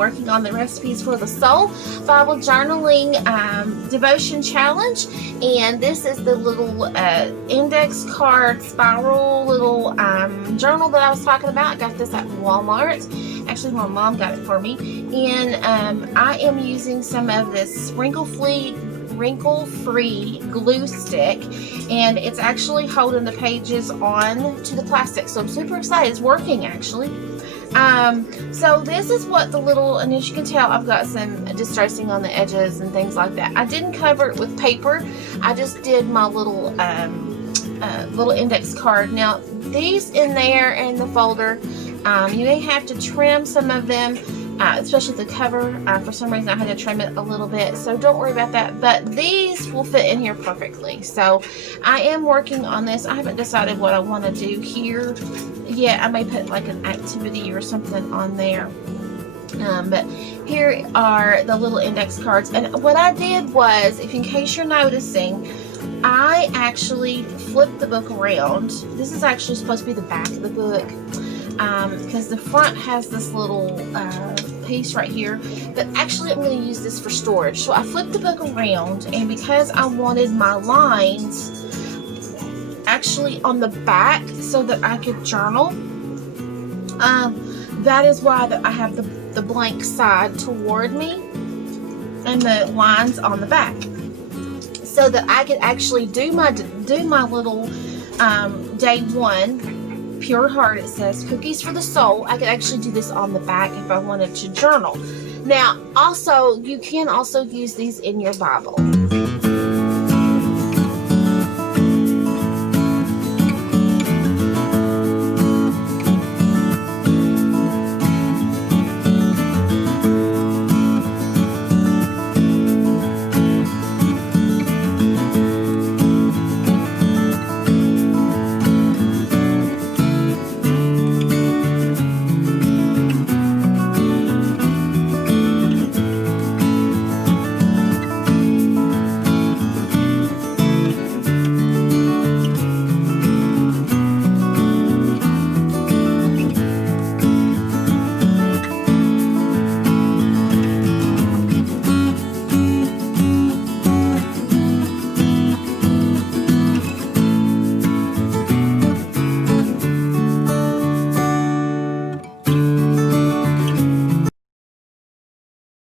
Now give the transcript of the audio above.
working on the recipes for the Soul Bible Journaling Devotion Challenge. And this is the little index card spiral little journal that I was talking about. I got this at Walmart. Actually, my mom got it for me. And I am using some of this wrinkle-free glue stick, and it's actually holding the pages on to the plastic, so I'm super excited. It's working actually. So this is what the little, and as you can tell, I've got some distressing on the edges and things like that. I didn't cover it with paper. I just did my little little index card. Now these in there in the folder, you may have to trim some of them, especially the cover. For some reason I had to trim it a little bit, so don't worry about that, but these will fit in here perfectly. So I am working on this. I haven't decided what I want to do here yet. I may put like an activity or something on there, but here are the little index cards. And what I did was, if in case you're noticing, I actually flipped the book around. This is actually supposed to be the back of the book, because the front has this little piece right here, but actually I'm going to use this for storage. So I flipped the book around, and because I wanted my lines actually on the back so that I could journal, that is why I have the blank side toward me and the lines on the back, so that I could actually do my little day one Pure Heart. It says Cookies for the Soul. I could actually do this on the back if I wanted to journal. Now also, you can also use these in your Bible.